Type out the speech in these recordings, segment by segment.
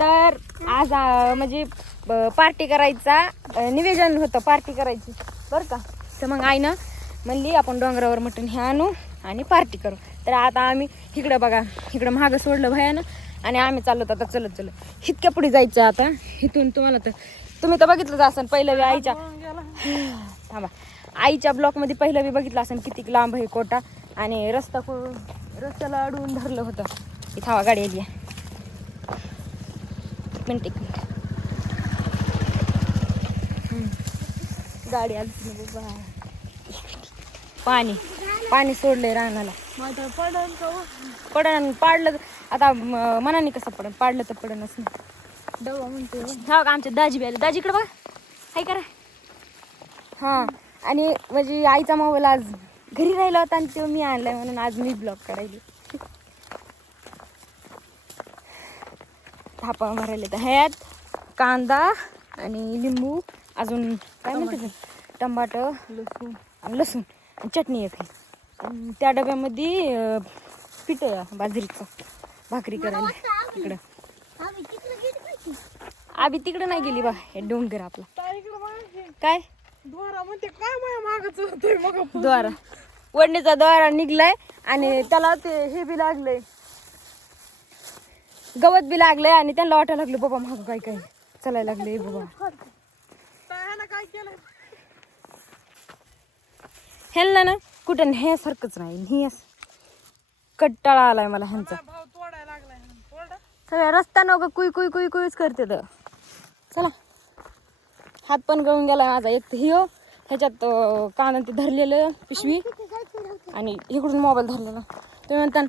तर आज म्हणजे पार्टी करायचा निवेदन होतं, पार्टी करायची बरं का. तर मग आईनं म्हणली आपण डोंगरावर मटण हे आणू आणि पार्टी करू. तर आता आम्ही इकडं बघा, इकडं मागं सोडलं भयानं आणि आम्ही चाललो आता चलत इतक्या पुढे जायचं आता. इथून तुम्हाला तर तुम्ही तर बघितलंच असेल पहिलं बी आईच्या थांबा आईच्या ब्लॉकमध्ये पहिलं बी बघितलं असेल किती लांब आहे कोटा. आणि रस्त्याला अडवून धरलं होतं. इथं हवा गाडी आली आहे. एक मिनिट गाडी आली बाबा. पाणी सोडलंय रानाला. पाडलं आता मनाने कसं पडन, पाडलं तर पडनच ना. डबा म्हणते हा का आमच्या दाजी बी आले. दाजी इकडे बघा काय करा. हां आणि म्हणजे आईचा मोबाईल आज घरी राहिला होता आणि तो मी आणलाय म्हणून आज मी ब्लॉग काढायली. थापा भरायला तर ह्यात कांदा आणि लिंबू अजून काय म्हणते टमाटर लसूण आणि चटणी एक आहे. त्या डब्यामध्ये पीठ बाजरीचं भाकरी करायला. तिकडं आम्ही तिकडं नाही गेली बा. हे डोंगर आपला काय द्वारा वडणीचा द्वारा निघलाय आणि त्याला ते हे बी लागलंय, गवत बी लागलंय आणि त्यांना वाटायला लागलं बाबा मागं काय काय चालायला लागले बाबा. ह्यांना ना कुठं ह्यासारखंच नाही, हे कट्टाळा आलाय मला ह्यांचा. सगळ्या रस्ता नको कुई कुई कुई कुईच करते तर. चला हात पण गळून गेला माझा. एक तर हिओ ह्याच्यात कानात ते धरलेलं पिशवी आणि इकडून मोबाईल धरलेला. तुम्ही म्हणता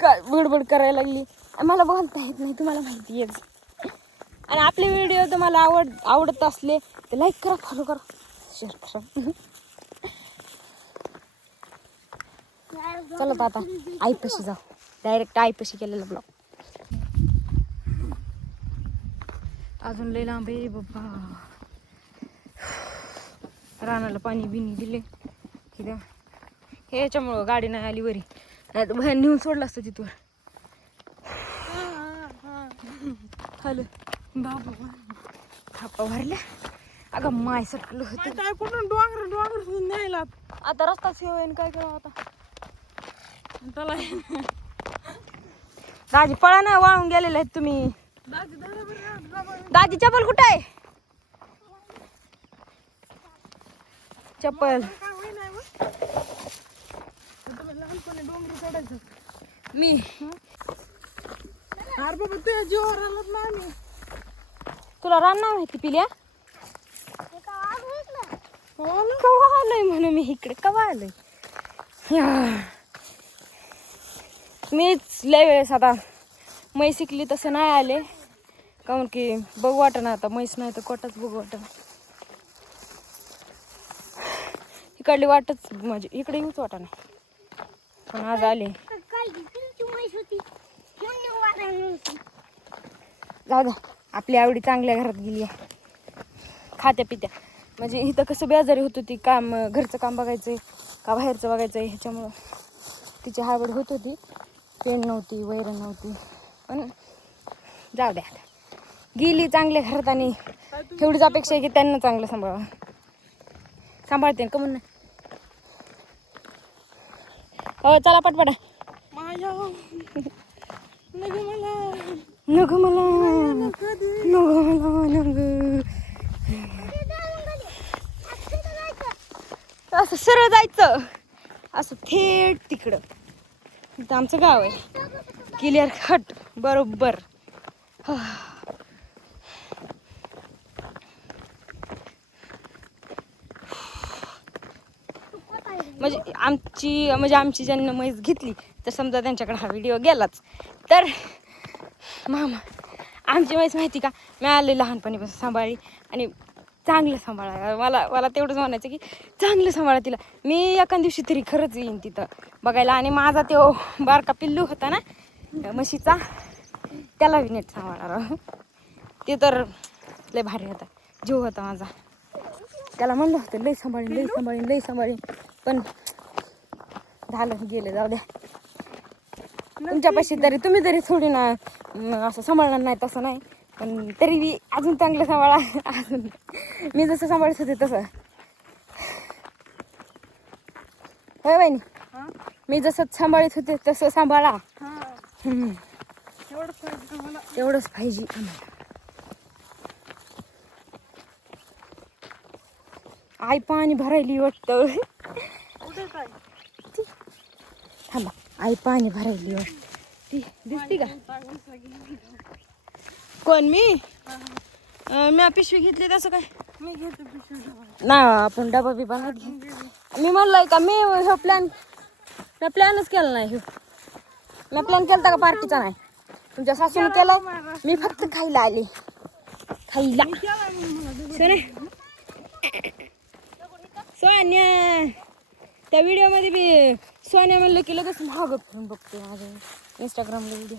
का बडबड करायला लागली. मला बोलता येत नाही तुम्हाला माहिती आहे. आणि आपले व्हिडिओ तुम्हाला आवडत असले तर लाईक करा, फॉलो करा, शेअर करा. चला तर आता आईपाशी जाऊ. डायरेक्ट आईपाशी केलेला ब्लॉग. अजून लई लांब आहे बाबा. रानाला पाणी बिनी दिले तिथं. ह्याच्यामुळं गाडी नाही आली वरी, नाही तर बाहेर नेऊन सोडलं असतं तिथून. हॅलो बाबा थापा भरल्या. अगं माय सटलं होतं कुठून डोंगर न्यायला. आता रस्ताच हे होईन काय करावं आता त्याला. दाजी पळा ना, वाळून गेलेले आहेत तुम्ही. दाजी चप्पल कुठे आहे? चप्पल मी अरे बाबा तुझ्या जीवावर आलात ना आम्ही. तुला रान नाव माहिती पिल्या? कवा आलोय म्हणून मी इकडे कवा आलोय. मीच लय वेळेस आता म्हैस शिकली तसं नाही आले, काऊन की बघू वाटत ना आता म्हैस नाही तर कोटाच बघू वाटत. इकडली वाटच म्हणजे इकडे येऊच वाटा नाही, पण आज आले. जाऊ द्या आपली आवडी चांगल्या घरात गेली आहे. खात्या पित्या म्हणजे इथं कसं बेजारी होत होती. काम घरचं काम बघायचंय का बाहेरचं बघायचंय ह्याच्यामुळं तिची आवड होत होती. पेन नव्हती, वैरण नव्हती, पण जाऊ द्या गेली चांगल्या घरात. आणि एवढीच अपेक्षा आहे की त्यांना चांगलं सांभाळते का म्हणून. हो चला पटपटा. नको मला असं सरळ जायचं, असं थेट तिकडं. इथं आमचं गाव आहे क्लिअर कट बरोबर. म्हणजे आमची ज्यांनी म्हैस घेतली तर समजा त्यांच्याकडे हा व्हिडिओ गेलाच तर मामा आमची म्हैस माहिती का मी आले लहानपणीपासून सांभाळली आणि चांगलं सांभाळा. मला तेवढंच म्हणायचं की चांगलं सांभाळा तिला. मी एका दिवशी तरी खरंच येईन तिथं बघायला. आणि माझा तो बारका पिल्लू होता ना म्हशीचा, त्याला बी नीट सांभाळणार. ते तर लय भारी होता, जीव होता माझा. त्याला म्हणलं होतं लय सांभाळीन, पण झालं गेलं. जाऊ द्या तुमच्यापाशी तरी तुम्ही तरी थोडी ना असं सांभाळणार नाही तसं नाही. पण तरी बी अजून चांगलं सांभाळा. अजून मी जसं सांभाळत होते तसं. होय बहिणी, मी जसं सांभाळत होते तसं सांभाळा. तेवढंच पाहिजे आम्हाला. आई पाणी भरायली वाटतं. थांबा, आई पाणी भरायली वाटतं. ती दिसती का? कोण मी? मी पिशवी घेतली तसं काय? मी घेते पिशवी. नाही आपण डबा बिबा नाही घे. मी म्हणलंय का मी ह्यो प्लॅनच केला नाही. मी प्लॅन केला का पार्टीचा नाही. तुमच्या सासूने केलाय, मी फक्त खायला आले. खायला सोन्या त्या व्हिडिओमध्ये बी सोन्या म्हणलं की लगेच महाग फिरून बघते. माझ्या इंस्टाग्रामला व्हिडिओ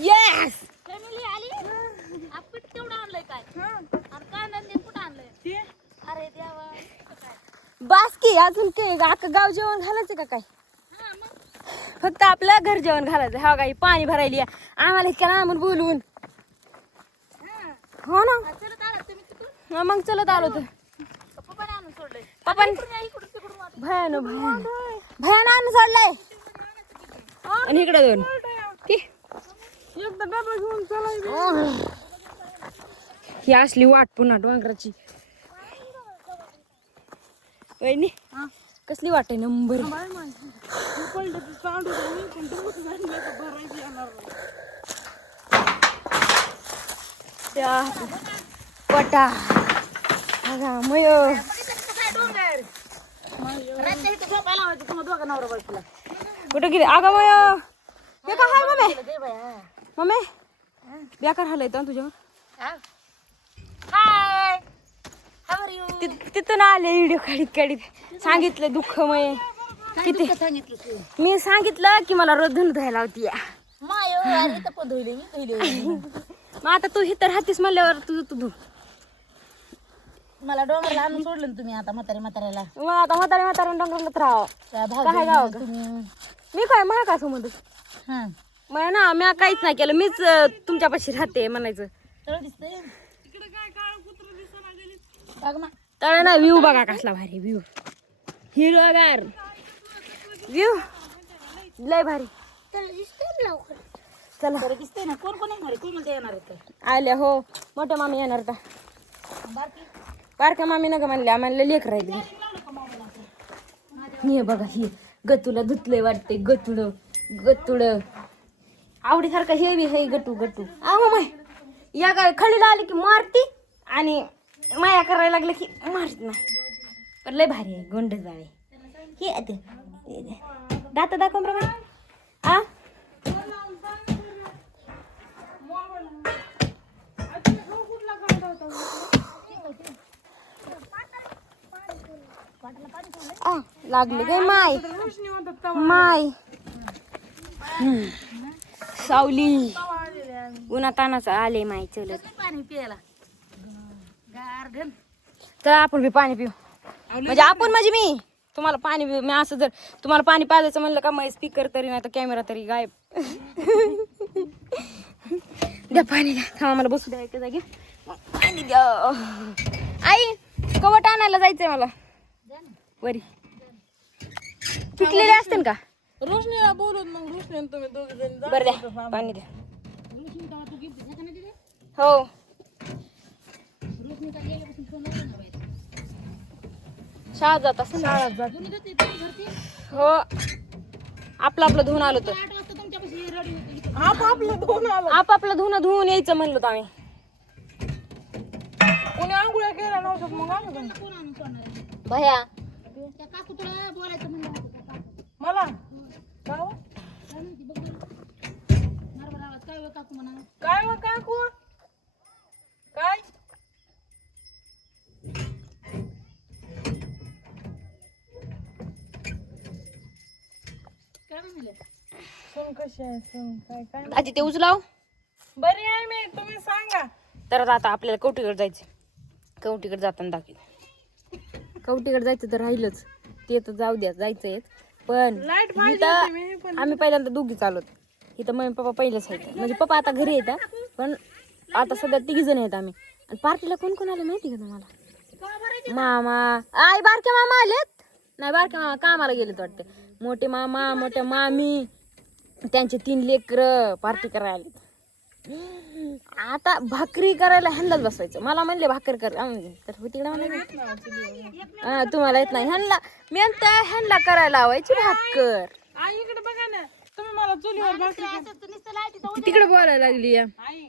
येस फॅमिली आली. आपण तेवढं आणलंय काय आणि कांदा कुठं आणलंय? अरे देवा. बास की अजून काय अख्खं गाव जेवण घालायचं का काय? फक्त आपलं घर जेवण घालायचं. हा काही पाणी भरायली आम्हाला इतक्या लांबून बोलवून. हो ना, चलत आला तुम्ही तिकडून. हा, मग चलत आलो तर पप्पाने आणून सोडलंय. आपण इकडून तिकडून वाटलं. भयान आणून सोडलाय. आणि इकडे दोन एकदा डबा घेऊन चला. ही असली वाट पुन्हा डोंगराची. वहिनी कसली वाट आहे नंबर. त्या पटा अगा मय रात्री इथं झोपायला लावायचं तुम्हा दोघं नवरा बायकोला. कुठं गेली अगं मय. हे काय हाय मम्मी? दे बाया. मम्मी बेकार हालय तर तुझ्यावर. हाय. How are you? तिथून आले व्हिडिओ काढीत सांगितलं दुःखमय किती. सांगितलं तू. मी सांगितलं की मला रोज धुणं धुवायला होती. माय अरे तर पण धुईले मी धुईले. मग आता तू हे तर हातीस म्हणल्यावर तू धु. मला डोंगराला आणून सोडलं ना तुम्ही आता म्हाताऱ्याला. मग आता म्हातारे डोंगरात राहावं. त्या काय गाव भाऊ तुम्ही. मी काय महाग असं म्हणतो. हा मग ना मी काहीच नाही केलं. मीच तुमच्यापाशी राहते म्हणायचं. तळ दिसतंय. बघ ना. तळ ना व्ह्यू बघा कसला भारी व्ह्यू. हिरवागार व्ह्यू लय भारी. तळ दिसतंय लवकर. चला तळ दिसतंय ना. कोण कोण येणार आहे? कोण म्हणते येणार आहे तर? आल्या हो. मोठ्या मामी येणार का? बारकी. बारक्या मामी नका म्हणले आम्हाला लेख राहिले. हे बघा ही गतूला धुतलंय वाटते. गतुड आवडीसारखं हे बी हे गटू माय. या काय खळीला आली की मारती आणि माया करायला लागलं की मारत नाही. पण लय भारी आहे गोंड जाळे. हे दात दाखव बरं बाई. आ लागलं गे माय सावली उन्हा तानाचं आले माय चलत. पाणी प्यायला गार्डन. तर आपण बी पाणी पिऊ. म्हणजे आपण म्हणजे मी तुम्हाला पाणी मी असं जर तुम्हाला पाणी पाजायचं म्हणलं का मग स्पीकर तरी नाही तर कॅमेरा तरी गायब. द्या पाणी द्या. थांबा मला बसू द्या एका जागी. पाणी द्या. आई कवट आणायला जायचंय मला वरी. पिकलेले असते का? रोशनीला बोलून मग रोशनी तुम्ही दोघे जण जा. बरं द्या पाणी द्या. हो शाळेत जात असं. शाळेत जात. हो आपलं धुवून आलो तर आपलं दोन आलं. आपापलं धुवून यायचं म्हणलो होतं आम्ही. कोणी आंघोळ्या केल्या नव्हत्या मग आम्ही भया काकू तुला बोलायचं म्हणलं मला गाव काय व काकू म्हणा. काय व काकू काय काय म्हणले? सून कशी आहे सून काय काय आजी ते उचलाव. बरी आहे मी. तुम्ही सांगा. तर आता आपल्याला कवटीकडे जायचं. कवटीकडे जाताना दाखवेल. कवटीकडे जायचं तर राहिलंच. ते तर जाऊ द्या जायचं एक. पण लाईट पाहिजे होती मी इथं पण. आम्ही पहिल्यांदा दोघी चालवत इथं मम्मी पप्पा पहिलेच आहेत म्हणजे पप्पा आता घरी येतात पण आता सध्या 3 जण आहेत आम्ही आणि पार्टीला कोण कोण आलं माहिती का तुम्हाला मामा आई बारके मामा आलेत नाही बारके मामा कामाला गेलेत वाटते मोठे मामा मोठ्या मामी त्यांचे 3 लेकरं पार्टी करायला आलेत आता भाकरी करायला ह्यांनाच बसवायचं मला म्हणले भाकरी कर तर तिकडे म्हणा तुम्हाला येत नाही ह्यांना मी म्हणते ह्यांना करायला लावायची भाकर आई इकडे बघा ना तुम्ही मला चुलीवर भाकरी करा. नुसतं लाईटीचा तिकडे बोलायला लागली या आई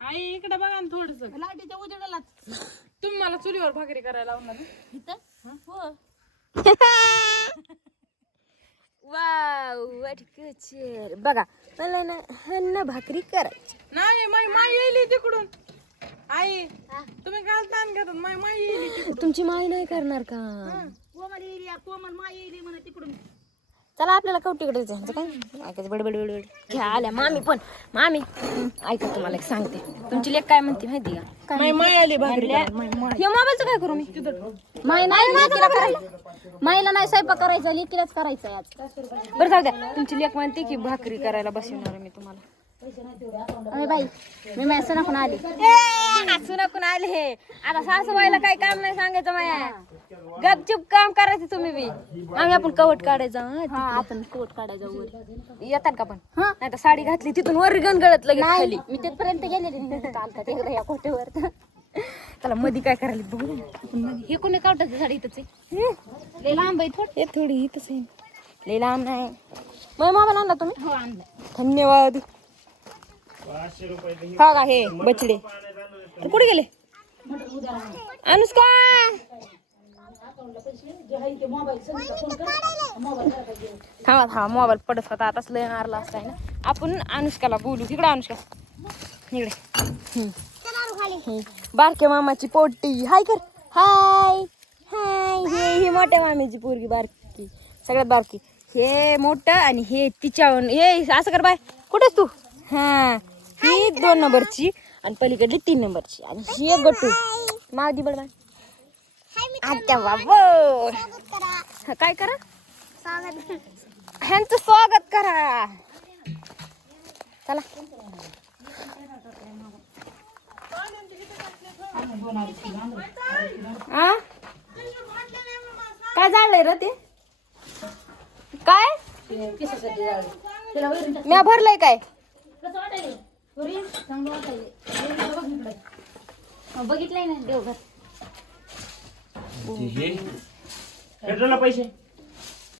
आई इकडे बघा ना थोडस लाईटीच्या उजेडालाच तुम्ही मला चुलीवर भाकरी करायला लावणार ना? इथं हो वाव बघा मला ना ह्यांना भाकरी करायची नाही माई येईल तिकडून आई तुम्ही काल ताण घेतात माई येईल तिकडून तुमची माय नाही करणार का कोमल येईल कोमल माय येईल म्हणा तिकडून चला आपल्याला कवटीकडे जायचं काय ऐकायचं बडबड बडबड घ्या आल्या मामी पण मामी ऐका तुम्हाला एक सांगते तुमची लेक काय म्हणते माहिती का माई आली भाकरी हे मोबाईलचं काय करू मी माय नाही लेकीला करायला माईला नाही स्वयंपाक करायचा लेकीलाच करायचा आज बरं जाऊ द्या तुमची लेक म्हणते की भाकरी करायला बसवणार मी तुम्हाला अरे बाई मी माझ्या सुनाकून आले सुनाकून आले हे आता सासूबाईला काही काम नाही सांगायचं माया गपचूप काम करायचं तुम्ही बी आम्ही आपण कवट काढायचं आपण कवट काढायचं वर येतात का पण नाही तर साडी घातली तिथून वर गणगळत लगेच खाली मी तिथपर्यंत गेलेली चालतात एकदा या कोटेवर त्याला मध्ये काय करायला बघू ना. हे कोणी कावटाची साडी इथंच आहे लय लांब आहे थोडी हे थोडी इथंच आहे लय लांब नाही मग मोबाईल आणला तुम्ही हो आणलं धन्यवाद हा का हे बचडे तू कुठे गेले अनुष्का थांबा मोबाईल पडत होता आताच लय मारला असताय ना आपण अनुष्काला बोलू तिकडे अनुष्का इकडे बारक्या मामाची पोटी हाय कर हाय हाय ही मोठ्या मामीची पोरगी बारकी सगळ्यात बारकी हे मोठं आणि हे तिच्यावर हे असं कर बाय कुठेस तू हा ही 2 नंबरची आणि पलीकडली 3 नंबरची आणि ही एक गट्टू मागदी बडबाय आता बाबो काय करा ह्यांचं स्वागत करा चला आ काय झालंय रे ते काय मी भरलंय काय बघितलंय ना देवघर पेट्रोलला पैसे